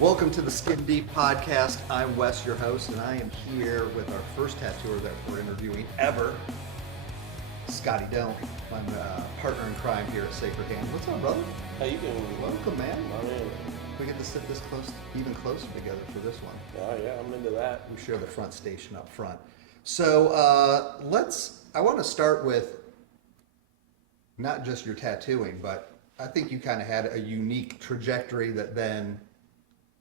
Welcome to the Skin Deep Podcast. I'm Wes, your host, and I am here with our first tattooer that we're interviewing ever, Skoty Fox, my partner in crime here at Sacred Hand. What's up, brother? How you doing? Welcome, man. I'm in. We get to sit this close, even closer together for this one. Oh yeah, I'm into that. We share the front station up front. So I want to start with not just your tattooing, but I think you kind of had a unique trajectory that then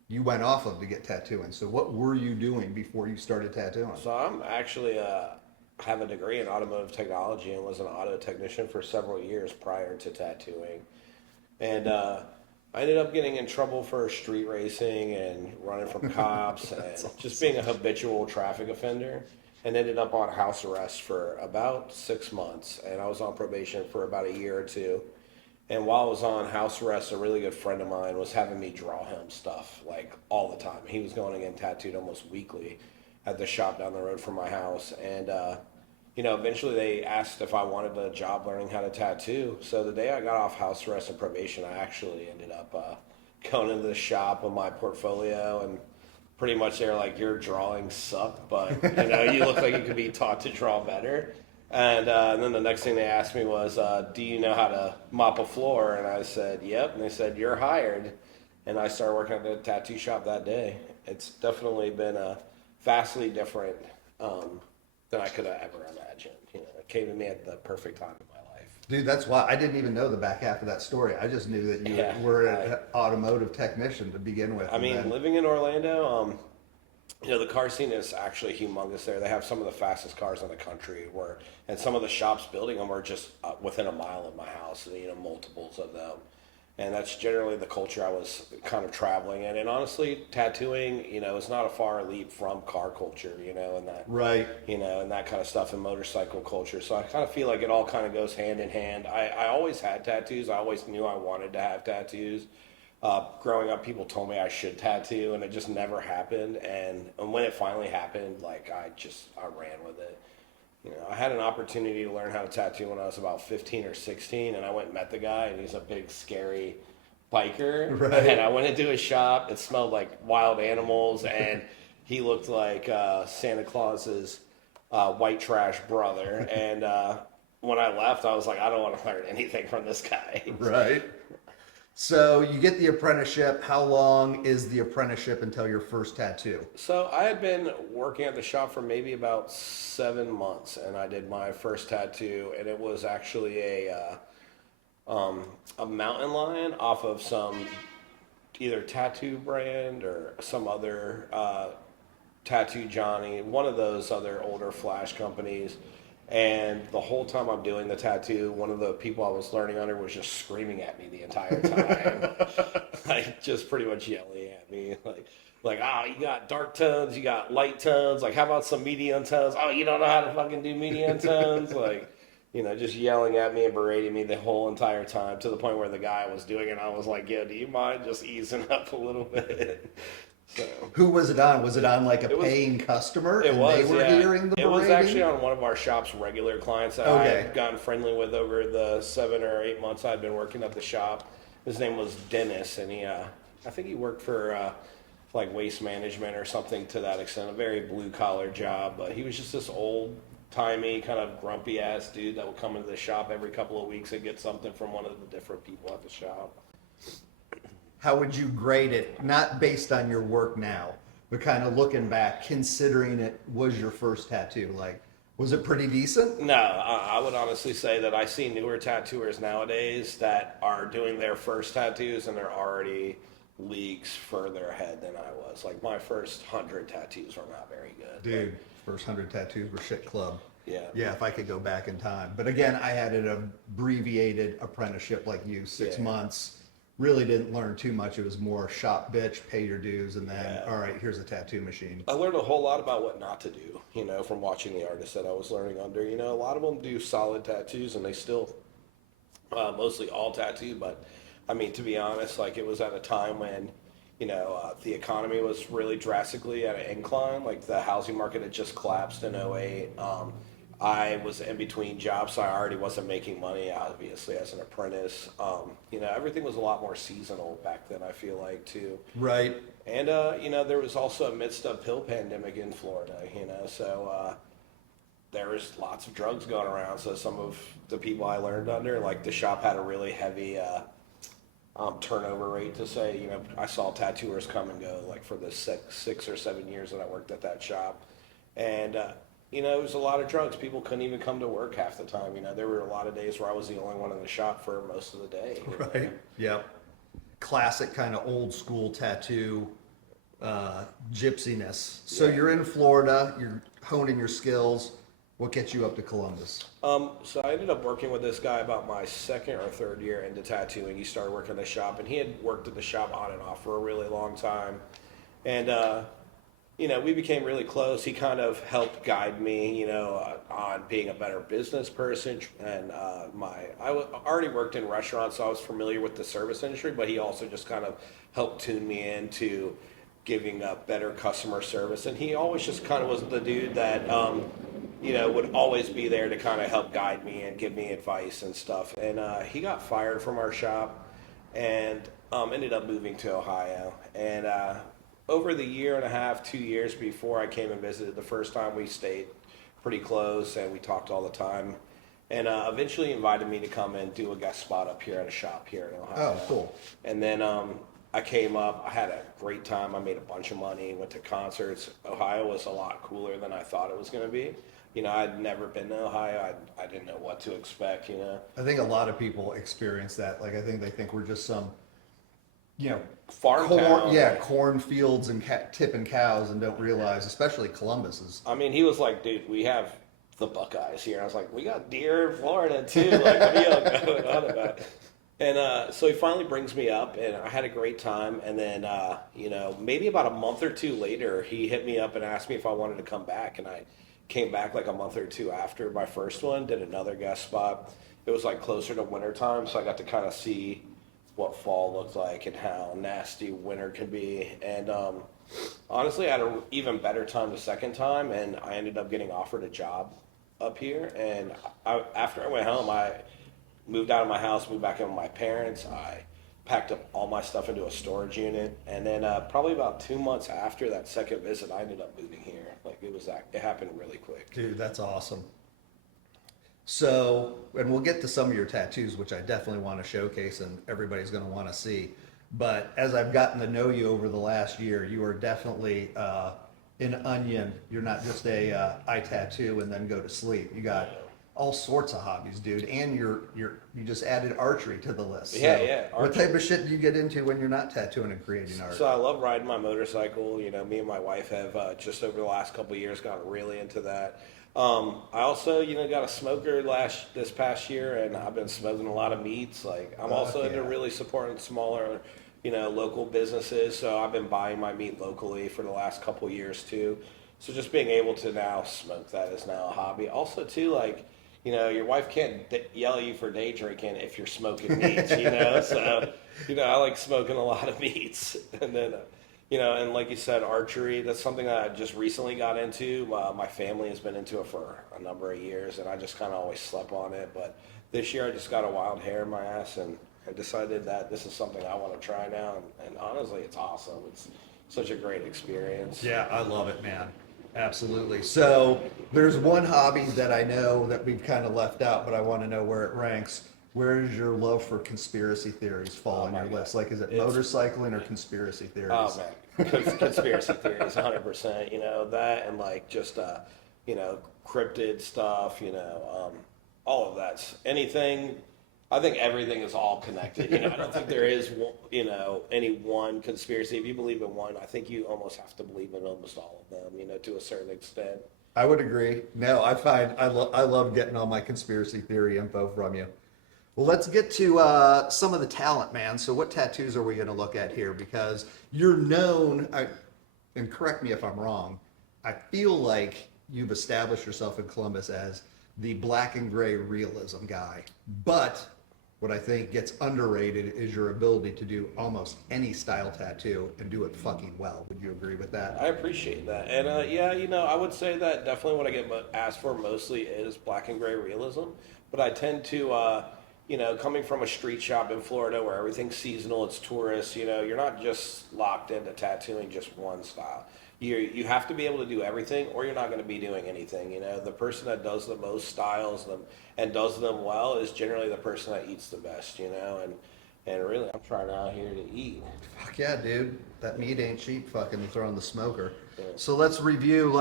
you went off of to get tattooing. So what were you doing before you started tattooing? So I'm actually have a degree in automotive technology and was an auto technician for several years prior to tattooing. And I ended up getting in trouble for street racing and running from cops and awesome. just being a habitual traffic offender, and ended up on house arrest for about 6 months. And I was on probation for about a year or two. And while I was on house arrest, a really good friend of mine was having me draw him stuff like all the time. He was going and getting tattooed almost weekly at the shop down the road from my house. And, eventually they asked if I wanted a job learning how to tattoo. So the day I got off house arrest and probation, I actually ended up going into the shop with my portfolio, and pretty much they were like, your drawings suck, but you look like you could be taught to draw better. And then the next thing they asked me was, do you know how to mop a floor? And I said, yep. And they said, you're hired. And I started working at the tattoo shop that day. It's definitely been vastly different than I could have ever imagined. It came to me at the perfect time in my life. Dude, that's why I didn't even know the back half of that story. I just knew that you were an automotive technician to begin with. I mean, living in Orlando, the car scene is actually humongous there. They have some of the fastest cars in the country, and some of the shops building them are just within a mile of my house, multiples of them. And that's generally the culture I was kind of traveling in. And honestly, tattooing, is not a far leap from car culture, and that, right. And that kind of stuff, and motorcycle culture. So I kind of feel like it all kind of goes hand in hand. I always had tattoos. I always knew I wanted to have tattoos. Growing up, people told me I should tattoo, and it just never happened. And when it finally happened, I ran with it. I had an opportunity to learn how to tattoo when I was about 15 or 16, and I went and met the guy, and he's a big, scary biker. Right. And I went into his shop. It smelled like wild animals, and he looked like Santa Claus's white trash brother. And when I left, I was like, I don't want to learn anything from this guy. Right. So you get the apprenticeship. How long is the apprenticeship until your first tattoo? So I had been working at the shop for maybe about 7 months, and I did my first tattoo, and it was actually a mountain lion off of some either tattoo brand or some other Tattoo Johnny, one of those other older flash companies. And the whole time I'm doing the tattoo, one of the people I was learning under was just screaming at me the entire time. Just pretty much yelling at me. You got dark tones, you got light tones. How about some medium tones? Oh, you don't know how to fucking do medium tones? Just yelling at me and berating me the whole entire time, to the point where the guy was doing it, I was like, yo, do you mind just easing up a little bit? So, who was it on? Was it on like a paying customer? It was, they were hearing the berating? It was actually on one of our shop's regular clients that I had gotten friendly with over the 7 or 8 months I'd been working at the shop. His name was Dennis, and I think he worked for waste management or something to that extent, a very blue-collar job. But he was just this old-timey, kind of grumpy-ass dude that would come into the shop every couple of weeks and get something from one of the different people at the shop. How would you grade it, not based on your work now, but kind of looking back, considering it was your first tattoo? Was it pretty decent? No, I would honestly say that I see newer tattooers nowadays that are doing their first tattoos, and they're already leagues further ahead than I was. My first 100 tattoos were not very good. Dude, first 100 tattoos were shit club. Yeah. Yeah, if I could go back in time. But again, I had an abbreviated apprenticeship like you, 6 months. Really didn't learn too much. It was more shop bitch, pay your dues, and then, all right, here's a tattoo machine. I learned a whole lot about what not to do, from watching the artists that I was learning under. A lot of them do solid tattoos, and they still mostly all tattoo. But, to be honest, it was at a time when, the economy was really drastically at an incline. The housing market had just collapsed in '08. I was in between jobs, so I already wasn't making money, obviously, as an apprentice. Everything was a lot more seasonal back then, I feel like, too. Right. And, there was also amidst a pill pandemic in Florida, so there was lots of drugs going around. So some of the people I learned under, like the shop had a really heavy turnover rate to say, I saw tattooers come and go, like for the 6 or 7 years that I worked at that shop. And, it was a lot of drugs. People couldn't even come to work half the time. There were a lot of days where I was the only one in the shop for most of the day. Right. Yep. Classic kind of old school tattoo gypsiness. So Yeah. you're in Florida, you're honing your skills. What gets you up to Columbus? So I ended up working with this guy about my second or third year into tattooing. He started working at the shop, and he had worked at the shop on and off for a really long time. And, we became really close. He kind of helped guide me, on being a better business person. And already worked in restaurants, so I was familiar with the service industry, but he also just kind of helped tune me into giving a better customer service. And he always just kind of was the dude that, would always be there to kind of help guide me and give me advice and stuff. And he got fired from our shop and ended up moving to Ohio. And over the year and a half, 2 years before I came and visited, the first time we stayed pretty close and we talked all the time. And eventually invited me to come and do a guest spot up here at a shop here in Ohio. Oh, cool. And then I came up, I had a great time, I made a bunch of money, went to concerts. Ohio was a lot cooler than I thought it was going to be. I'd never been to Ohio, I didn't know what to expect, I think a lot of people experience that. Like, I think they think we're just some, Farm town. yeah, cornfields and tipping cows, and don't realize, especially Columbus is. I mean, he was like, dude, we have the Buckeyes here. I was like, we got deer in Florida too. Like, what are y'all going on about? And so he finally brings me up, and I had a great time. And then, maybe about a month or two later, he hit me up and asked me if I wanted to come back. And I came back like a month or two after my first one, did another guest spot. It was like closer to winter time, so I got to kind of see what fall looked like and how nasty winter can be. And honestly, I had an even better time the second time, and I ended up getting offered a job up here. And after I went home, I moved out of my house, moved back in with my parents. I packed up all my stuff into a storage unit, and then probably about 2 months after that second visit, I ended up moving here. Like, it happened really quick. Dude, that's awesome. So, and we'll get to some of your tattoos, which I definitely want to showcase and everybody's going to want to see. But as I've gotten to know you over the last year, you are definitely an onion. You're not just I tattoo and then go to sleep. You got all sorts of hobbies, dude. And you just added archery to the list. Yeah, So yeah. what type of shit do you get into when you're not tattooing and creating art? So I love riding my motorcycle. Me and my wife have just over the last couple of years gotten really into that. I also, got a smoker this past year, and I've been smoking a lot of meats. Like, I'm also into really supporting smaller, local businesses. So I've been buying my meat locally for the last couple of years too. So just being able to now smoke that is now a hobby. Also too, like, your wife can't yell at you for day drinking if you're smoking meats, So, I like smoking a lot of meats. And then, and like you said, archery, that's something that I just recently got into. My family has been into it for a number of years, and I just kind of always slept on it. But this year I just got a wild hair in my ass, and I decided that this is something I want to try now. And honestly, it's awesome. It's such a great experience. Yeah, I love it, man. Absolutely. So there's one hobby that I know that we've kind of left out, but I want to know where it ranks. Where does your love for conspiracy theories fall on your list? Like, is it motorcycling or conspiracy theories? Oh man, conspiracy theories, 100%. That and like just cryptid stuff. All of that's anything. I think everything is all connected. I don't think there is any one conspiracy. If you believe in one, I think you almost have to believe in almost all of them. To a certain extent. I would agree. No, I find I love getting all my conspiracy theory info from you. Well, let's get to some of the talent, man. So what tattoos are we going to look at here? Because you're known, and correct me if I'm wrong, I feel like you've established yourself in Columbus as the black and gray realism guy. But What I think gets underrated is your ability to do almost any style tattoo and do it fucking well. Would you agree with that? I appreciate that. And yeah, I would say that definitely what I get asked for mostly is black and gray realism. But I tend to, coming from a street shop in Florida where everything's seasonal, it's tourist, you're not just locked into tattooing just one style. You have to be able to do everything or you're not going to be doing anything. The person that does the most styles and does them well is generally the person that eats the best, and really I'm trying out here to eat. Fuck yeah, dude. That meat ain't cheap fucking to throw in the smoker. Yeah. So let's review,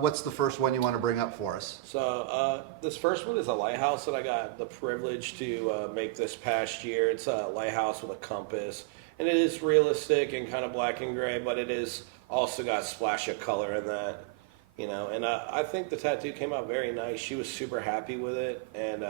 what's the first one you want to bring up for us? So this first one is a lighthouse that I got the privilege to make this past year. It's a lighthouse with a compass, and it is realistic and kind of black and gray, but it is also got a splash of color in that, And I think the tattoo came out very nice. She was super happy with it, and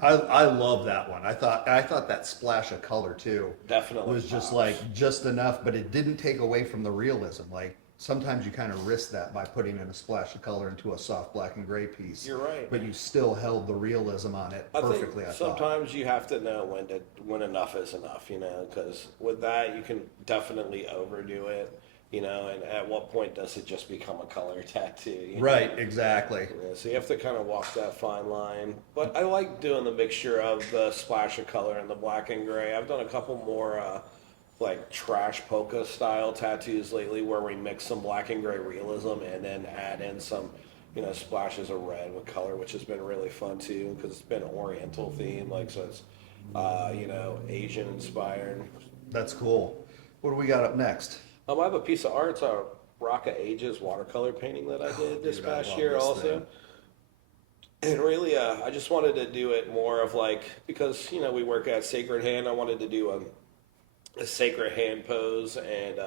I love that one. I thought that splash of color too definitely was just pops. like just enough, but it didn't take away from the realism. Like sometimes you kind of risk that by putting in a splash of color into a soft black and gray piece. You're right. But you still held the realism on it perfectly. I I think thought. sometimes you have to know when enough is enough, because with that you can definitely overdo it, and at what point does it just become a color tattoo? Right, exactly. So you have to kind of walk that fine line. But I like doing the mixture of the splash of color and the black and gray. I've done a couple more like trash polka style tattoos lately where we mix some black and gray realism and then add in some splashes of red with color, which has been really fun too because it's been oriental theme, like so it's Asian inspired. That's cool. What do we got up next? I have a piece of art. It's a Rock of Ages watercolor painting that I did this dude, I past love year this also. thing. And really, I just wanted to do it more of like, because, we work at Sacred Hand, I wanted to do a Sacred Hand pose and,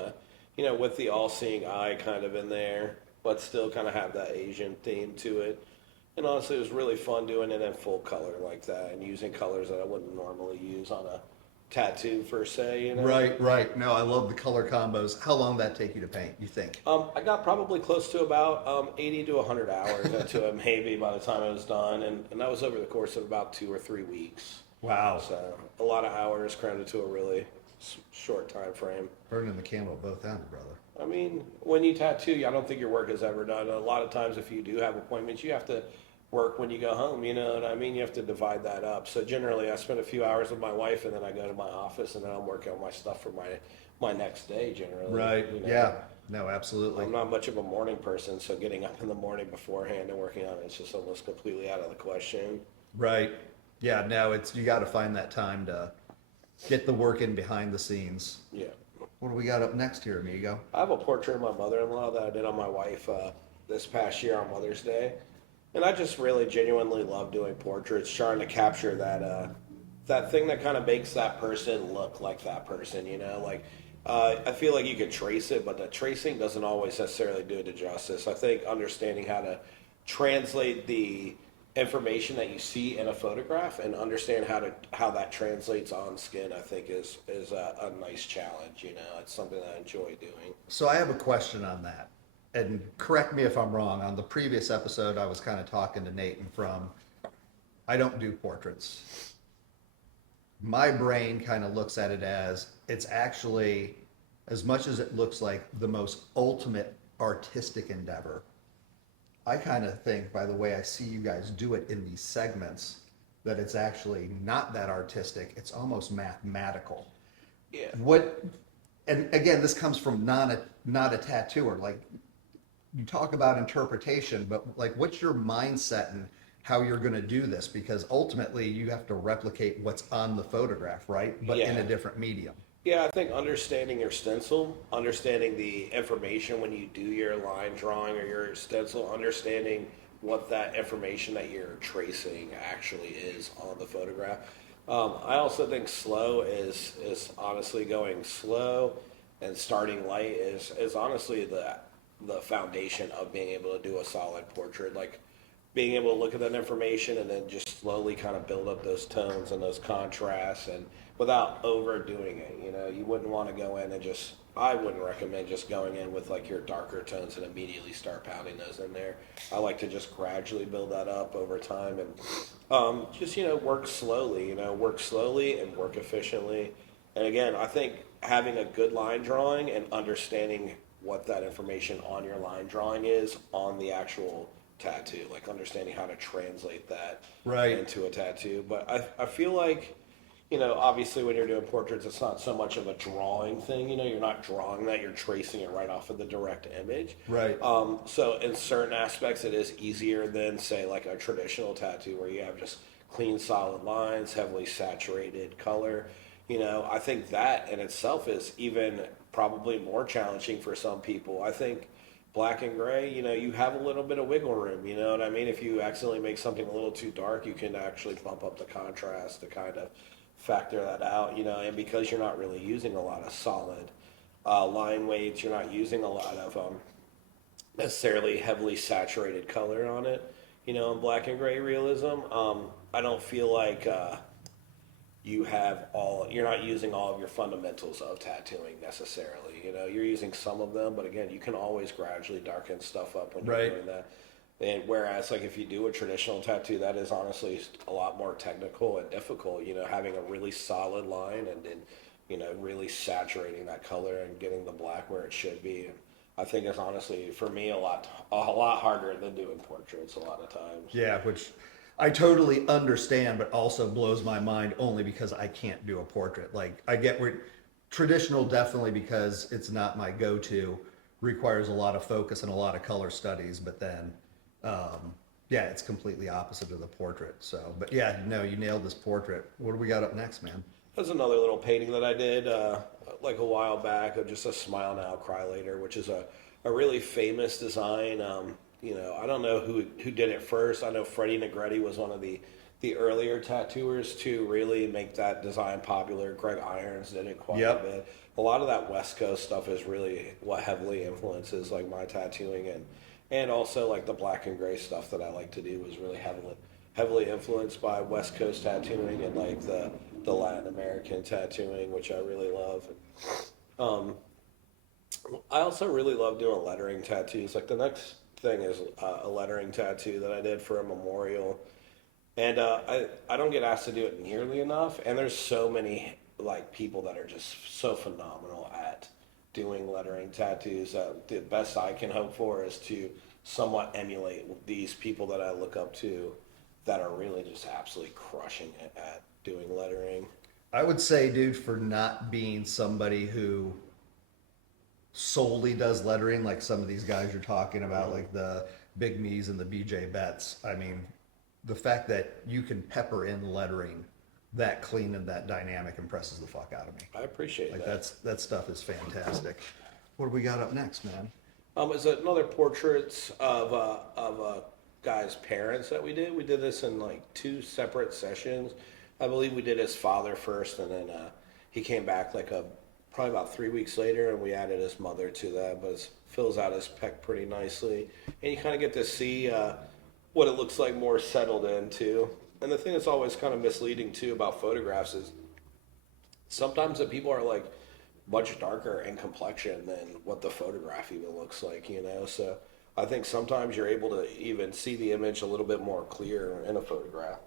with the all-seeing eye kind of in there, but still kind of have that Asian theme to it. And honestly, it was really fun doing it in full color like that and using colors that I wouldn't normally use on a tattoo per se, Right. No, I love the color combos. How long did that take you to paint, you think? I got probably close to about 80 to 100 hours into it maybe by the time it was done, and that was over the course of about 2 or 3 weeks. Wow. So a lot of hours crammed into a really short time frame. Burning the candle at both ends, brother. I mean, when you tattoo, I don't think your work is ever done. A lot of times if you do have appointments, you have to work when you go home, you know what I mean? You have to divide that up. So generally I spend a few hours with my wife and then I go to my office and then I'm working on my stuff for my next day generally. Right. Yeah. No, absolutely. I'm not much of a morning person, so getting up in the morning beforehand and working on it is just almost completely out of the question. Right. Yeah, no, you got to find that time to get the work in behind the scenes. Yeah. What do we got up next here, amigo? I have a portrait of my mother-in-law that I did on my wife this past year on Mother's Day. And I just really genuinely love doing portraits, trying to capture that thing that kind of makes that person look like that person, Like, I feel like you can trace it, but the tracing doesn't always necessarily do it justice. I think understanding how to translate the information that you see in a photograph and understand how that translates on skin, I think is a nice challenge. It's something that I enjoy doing. So I have a question on that. And correct me if I'm wrong. On the previous episode, I was kind of talking to Nathan from, I don't do portraits. My brain kind of looks at it as it's actually, as much as it looks like the most ultimate artistic endeavor, I kind of think by the way I see you guys do it in these segments, that it's actually not that artistic. It's almost mathematical. Yeah. And again, this comes from not a tattooer. Like, you talk about interpretation, but like, what's your mindset and how you're going to do this? Because ultimately you have to replicate what's on the photograph, right? But in a different medium. Yeah, I think understanding your stencil, understanding the information when you do your line drawing or your stencil, understanding what that information that you're tracing actually is on the photograph. I also think slow is honestly going slow, and starting light is honestly the foundation of being able to do a solid portrait. Like being able to look at that information and then just slowly kind of build up those tones and those contrasts, and without overdoing it. You wouldn't want to go in and I wouldn't recommend just going in with like your darker tones and immediately start pounding those in there. I like to just gradually build that up over time, and Just, work slowly, work slowly and work efficiently. And again, I think having a good line drawing and understanding what that information on your line drawing is on the actual tattoo, like understanding how to translate that Right. into a tattoo. But I feel like, obviously when you're doing portraits, it's not so much of a drawing thing, you're not drawing that, you're tracing it right off of the direct image. Right. So in certain aspects, it is easier than say like a traditional tattoo where you have just clean, solid lines, heavily saturated color. I think that in itself is even probably more challenging for some people. I think black and gray, you have a little bit of wiggle room, you know what I mean? If you accidentally make something a little too dark, you can actually bump up the contrast to kind of factor that out, and because you're not really using a lot of solid line weights, you're not using a lot of necessarily heavily saturated color on it, in black and gray realism. I don't feel like you're not using all of your fundamentals of tattooing necessarily. You're using some of them, but again, you can always gradually darken stuff up when you're Right. doing that. And whereas, like, if you do a traditional tattoo, that is honestly a lot more technical and difficult. Having a really solid line and then, really saturating that color and getting the black where it should be. I think it's honestly for me a lot harder than doing portraits a lot of times. Yeah, which I totally understand, but also blows my mind only because I can't do a portrait. Like I get where traditional definitely because it's not my go-to, requires a lot of focus and a lot of color studies, but then yeah, it's completely opposite of the portrait. So, but yeah, no, you nailed this portrait. What do we got up next, man? There's another little painting that I did like a while back of just a smile now, cry later, which is a really famous design. I don't know who did it first. I know Freddie Negretti was one of the earlier tattooers to really make that design popular. Greg Irons did it quite Yep. a bit. A lot of that West Coast stuff is really what heavily influences like my tattooing and also like the black and gray stuff that I like to do was really heavily influenced by West Coast tattooing and like the Latin American tattooing, which I really love. Um, I also really love doing lettering tattoos. Like the next thing is a lettering tattoo that I did for a memorial, and I don't get asked to do it nearly enough. And there's so many like people that are just so phenomenal at doing lettering tattoos. The best I can hope for is to somewhat emulate these people that I look up to that are really just absolutely crushing it at doing lettering. I would say, dude, for not being somebody who solely does lettering like some of these guys you're talking about, like the Big Me's and the BJ Betts. I mean, the fact that you can pepper in lettering that clean and that dynamic impresses the fuck out of me. I appreciate Like that. that stuff is fantastic. What do we got up next, man? Is another portraits of a guy's parents that we did. We did this in like two separate sessions. I believe we did his father first, and then he came back like probably about 3 weeks later, and we added his mother to that. But it fills out his pec pretty nicely, and you kind of get to see what it looks like more settled into. And the thing that's always kind of misleading too about photographs is sometimes the people are like much darker in complexion than what the photograph even looks like, So I think sometimes you're able to even see the image a little bit more clear in a photograph.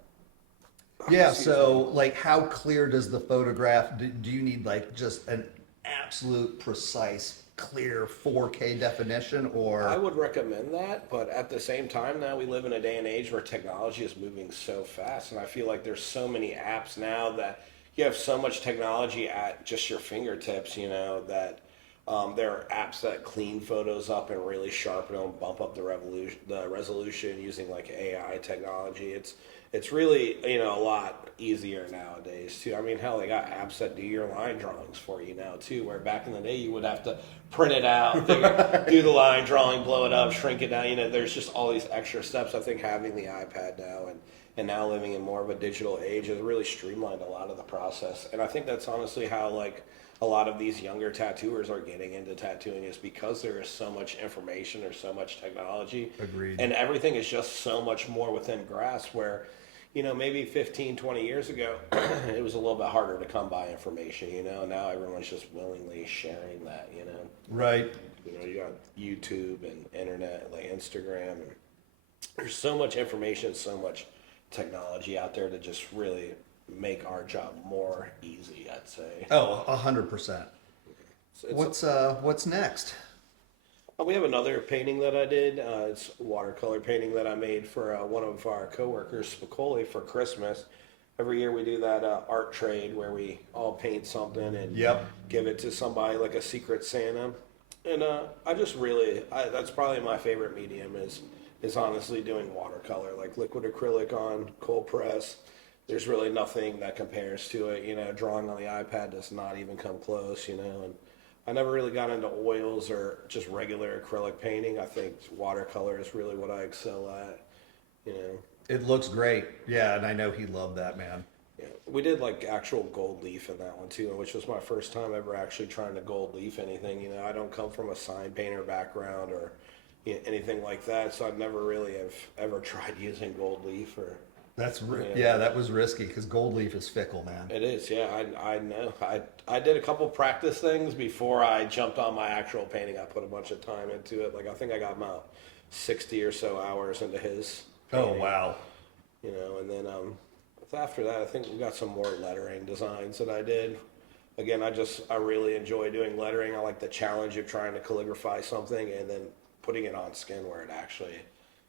Yeah, Excuse so me. like how clear does the photograph, do you need like just an absolute precise clear 4K definition I or would recommend that, but at the same time now we live in a day and age where technology is moving so fast, and I feel like there's so many apps now that you have so much technology at just your fingertips, that there are apps that clean photos up and really sharpen them, bump up the resolution using like AI technology. It's really a lot easier nowadays too. I mean, hell, they got apps that do your line drawings for you now too. Where back in the day you would have to print it out, do the line drawing, blow it up, shrink it down. There's just all these extra steps. I think having the iPad now and now living in more of a digital age has really streamlined a lot of the process. And I think that's honestly how like a lot of these younger tattooers are getting into tattooing is because there is so much information, there's so much technology. Agreed. And everything is just so much more within grasp where, maybe 15, 20 years ago, it was a little bit harder to come by information, now everyone's just willingly sharing that, right? You got YouTube and internet, like Instagram, and there's so much information, so much technology out there to just really make our job more easy, I'd say. Oh, 100%. It's What's next? we have another painting that I did. It's a watercolor painting that I made for one of our coworkers, Skoty, for Christmas. Every year we do that art trade where we all paint something and Yep. give it to somebody like a secret Santa. And I just really, that's probably my favorite medium is honestly doing watercolor, like liquid acrylic on cold press. There's really nothing that compares to it. You know, drawing on the iPad does not even come close, you know. And I never really got into oils or just regular acrylic painting. I think watercolor is really what I excel at, you know. It looks great. Yeah, and I know he loved that, man. Yeah, we did like actual gold leaf in that one too, which was my first time ever actually trying to gold leaf anything. You know, I don't come from a sign painter background or anything like that, so I've never really have ever tried using gold leaf or. Yeah, that was risky because gold leaf is fickle, man. It is, yeah. I know. I did a couple practice things before I jumped on my actual painting. I put a bunch of time into it. Like I think I got about 60 or so hours into his painting. Oh wow. You know, and then after that, I think we got some more lettering designs that I did. Again, I really enjoy doing lettering. I like the challenge of trying to calligraphy something and then putting it on skin where it actually,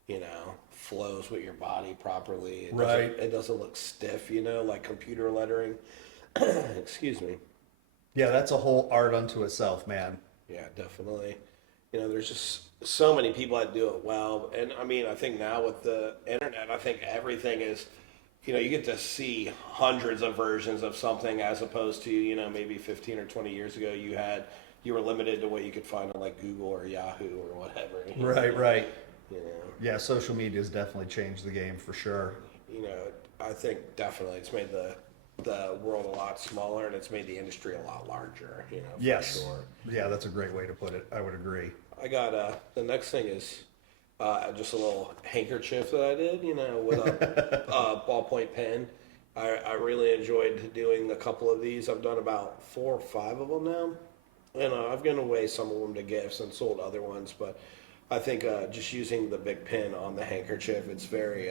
you know, flows with your body properly. It doesn't look stiff, you know, like computer lettering. Excuse me. Yeah, that's a whole art unto itself, man. Yeah, definitely. You know, there's just so many people that do it well. And I mean, I think now with the internet, I think everything is, you know, you get to see hundreds of versions of something as opposed to, you know, maybe 15 or 20 years ago you were limited to what you could find on like Google or Yahoo or whatever. Right. You know. Yeah, social media has definitely changed the game for sure. You know, I think definitely it's made the world a lot smaller and it's made the industry a lot larger, you know, for Yes. sure. Yeah, that's a great way to put it. I would agree. I got the next thing is just a little handkerchief that I did, you know, with a ballpoint pen. I really enjoyed doing a couple of these. I've done about 4 or 5 of them now, and I've given away some of them to gifts and sold other ones. But I think just using the big pin on the handkerchief, it's very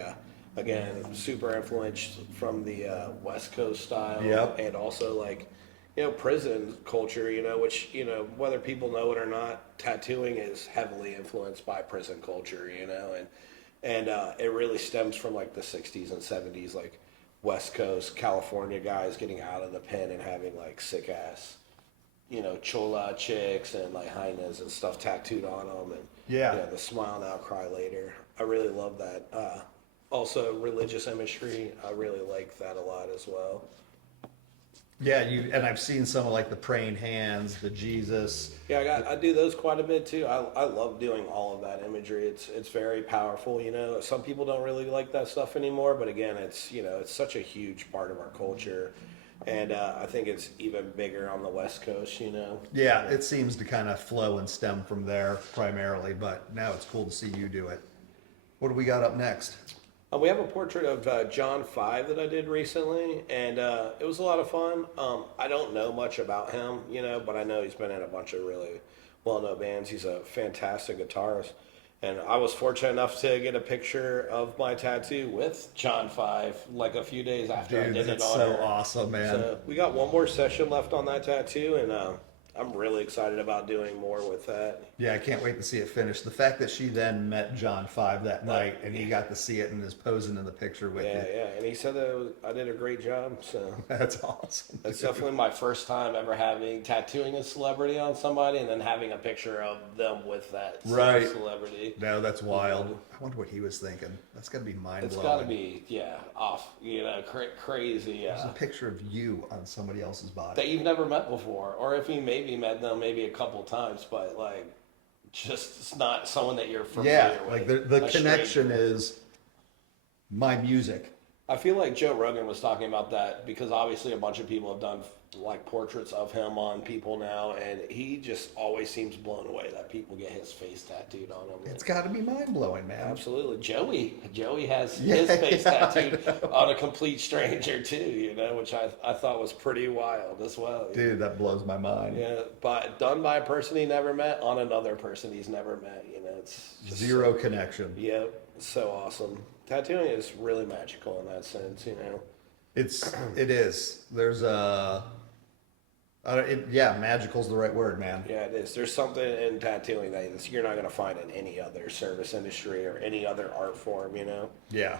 again super influenced from the West Coast style, Yep. and also like, you know, prison culture, you know, which, you know, whether people know it or not, tattooing is heavily influenced by prison culture, you know, and it really stems from like the 60s and 70s, like West Coast California guys getting out of the pen and having like sick ass, you know, chola chicks and like hyenas and stuff tattooed on them, and Yeah. you know, the smile now, cry later. I really love that. Also, religious imagery, I really like that a lot as well. Yeah, and I've seen some of like the praying hands, the Jesus. Yeah, I do those quite a bit too. I love doing all of that imagery. It's very powerful, you know. Some people don't really like that stuff anymore, but again, it's, you know, it's such a huge part of our culture, and I think it's even bigger on the West Coast, you know. Yeah, it seems to kind of flow and stem from there primarily, but now it's cool to see you do it. What do we got up next? We have a portrait of John 5 that I did recently, and it was a lot of fun. I don't know much about him, you know, but I know he's been in a bunch of really well-known bands. He's a fantastic guitarist, and I was fortunate enough to get a picture of my tattoo with John 5 like a few days after I Dude, did it that's on so her. awesome, man. So we got one more session left on that tattoo, and I'm really excited about doing more with that. Yeah, I can't wait to see it finished. The fact that she then met John 5 that night and he got to see it and is posing in the picture with Yeah, you. yeah, and he said that I did a great job, so. That's awesome. It's definitely my first time ever tattooing a celebrity on somebody and then having a picture of them with that same Right. celebrity. No, that's wild. I wonder what he was thinking. That's got to be mind It's blowing. got to be, yeah, off, you know, crazy. There's a picture of you on somebody else's body. That you've never met before, or if you maybe met them maybe a couple times, but like, just it's not someone that you're familiar Yeah, with. like the a connection stranger. is my music. I feel like Joe Rogan was talking about that because obviously a bunch of people have done like portraits of him on people now, and he just always seems blown away that people get his face tattooed on him. It's got to be mind blowing, man. Absolutely. Joey has Yeah, his face yeah, tattooed on a complete stranger too, you know, which I thought was pretty wild as well. Dude, that blows my mind. Yeah, but done by a person he never met on another person he's never met, you know, it's just Zero connection. Yep, so awesome tattooing is really magical in that sense, you know. It is. There's yeah, magical's the right word, man. Yeah, it is. There's something in tattooing that you're not going to find in any other service industry or any other art form, you know. Yeah.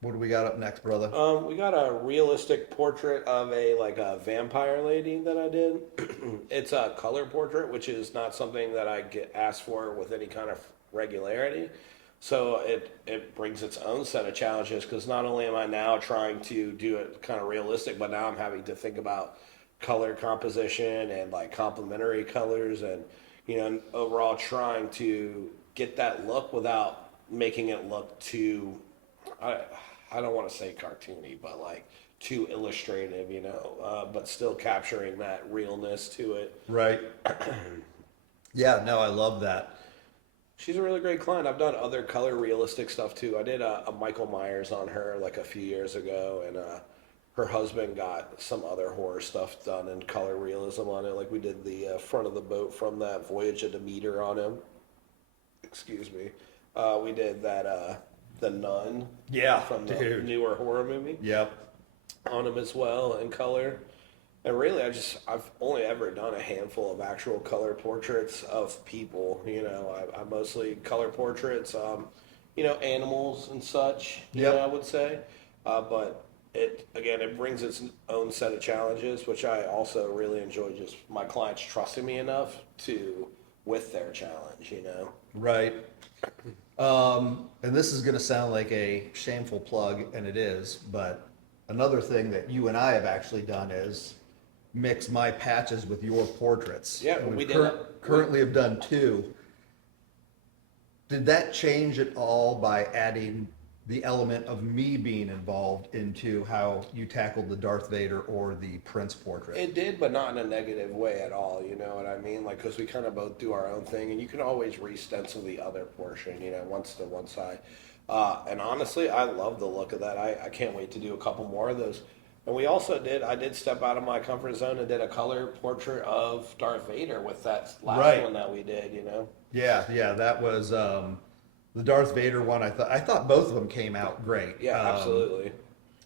What do we got up next, brother? We got a realistic portrait of a vampire lady that I did. It's a color portrait, which is not something that I get asked for with any kind of regularity. So it brings its own set of challenges because not only am I now trying to do it kind of realistic, but now I'm having to think about color composition and like complementary colors and, you know, overall trying to get that look without making it look too, I don't want to say cartoony, but like too illustrative, you know, but still capturing that realness to it. Right. Yeah, no, I love that. She's a really great client. I've done other color realistic stuff too. I did a Michael Myers on her like a few years ago, and her husband got some other horror stuff done in color realism on it. Like we did the front of the boat from that Voyage of Demeter on him. Excuse me. We did that the Nun. Yeah, from the dude. newer horror movie. Yep. On him as well in color. And really, I've only ever done a handful of actual color portraits of people. You know, I mostly color portraits, you know, animals and such. You Yep. know, I would say, but it brings its own set of challenges, which I also really enjoy. Just my clients trusting me enough with their challenge. You know. Right. And this is going to sound like a shameful plug, and it is, but another thing that you and I have actually done is mix my patches with your portraits. Yeah, And we we did currently have done 2. Did that change at all by adding the element of me being involved into how you tackled the Darth Vader or the Prince portrait? It did, but not in a negative way at all. You know what I mean? Like, because we kind of both do our own thing, and you can always re-stencil the other portion, you know, once to one side. And honestly, I love the look of that. I can't wait to do a couple more of those. And I did step out of my comfort zone and did a color portrait of Darth Vader with that last Right. one that we did, you know? Yeah, that was the Darth Vader one. I thought both of them came out great. Yeah, absolutely.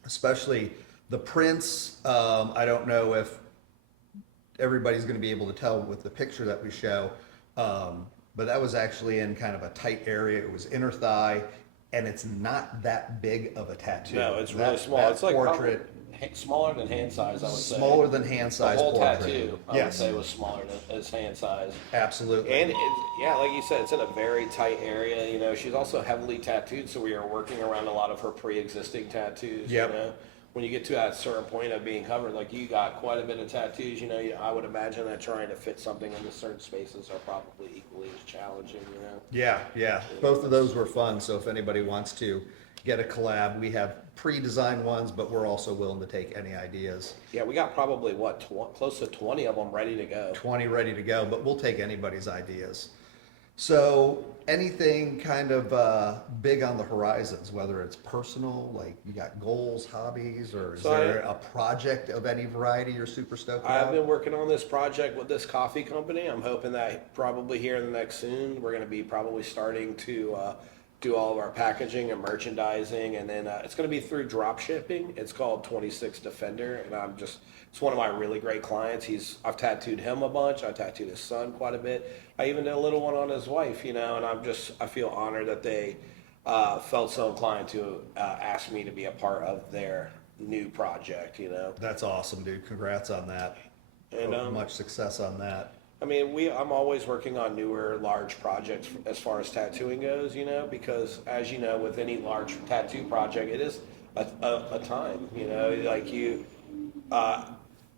Especially the Prince. I don't know if everybody's going to be able to tell with the picture that we show, but that was actually in kind of a tight area. It was inner thigh, and it's not that big of a tattoo. No, it's really small. That It's like portrait. smaller than hand size, I would say. Smaller than hand size The whole portrait. tattoo, I would Yes, say, was smaller than as hand size. absolutely. And yeah, like you said, it's in a very tight area. You know, she's also heavily tattooed, so we are working around a lot of her pre-existing tattoos. Yep. You know, when you get to that certain point of being covered, like you got quite a bit of tattoos. You know, I would imagine that trying to fit something into certain spaces are probably equally as challenging. You know. Yeah. Both of those were fun. So if anybody wants to get a collab, we have pre-designed ones, but we're also willing to take any ideas. Yeah, we got probably close to 20 of them ready to go. 20 ready to go, but we'll take anybody's ideas. So anything kind of big on the horizons, whether it's personal, like you got goals, hobbies, or is there a project of any variety you're super stoked about? I've been working on this project with this coffee company. I'm hoping that probably here in the next soon, we're going to be probably starting to do all of our packaging and merchandising, and then it's going to be through drop shipping. It's called 26 Defender, and it's one of my really great clients. I've tattooed him a bunch. I tattooed his son quite a bit. I even did a little one on his wife, you know, and I feel honored that they felt so inclined to ask me to be a part of their new project, you know. That's awesome, dude. Congrats on that. And Hope much success on that. I mean, I'm always working on newer, large projects as far as tattooing goes, you know, because as you know, with any large tattoo project, it is a time, you know, like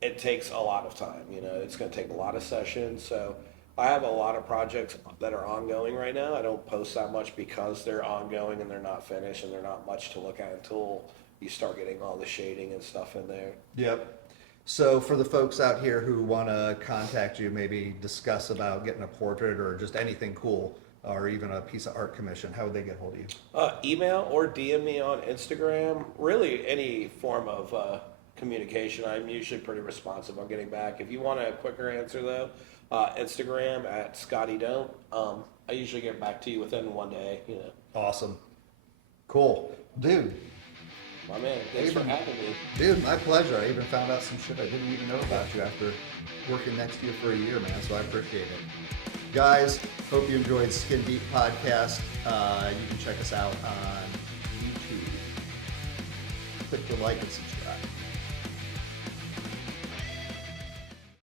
it takes a lot of time, you know, it's going to take a lot of sessions. So I have a lot of projects that are ongoing right now. I don't post that much because they're ongoing and they're not finished and they're not much to look at until you start getting all the shading and stuff in there. Yep. So for the folks out here who want to contact you, maybe discuss about getting a portrait or just anything cool, or even a piece of art commission, how would they get hold of you? Email or DM me on Instagram. Really, any form of communication. I'm usually pretty responsive on getting back. If you want a quicker answer though, Instagram at Scotty Don't. I usually get back to you within one day. You know. Awesome. Cool. Dude, My man, thanks for having me. Dude, my pleasure. I even found out some shit I didn't even know about you after working next to you for a year, man, so I appreciate it. Guys, hope you enjoyed Skin Deep Podcast. You can check us out on YouTube. Click the like and subscribe.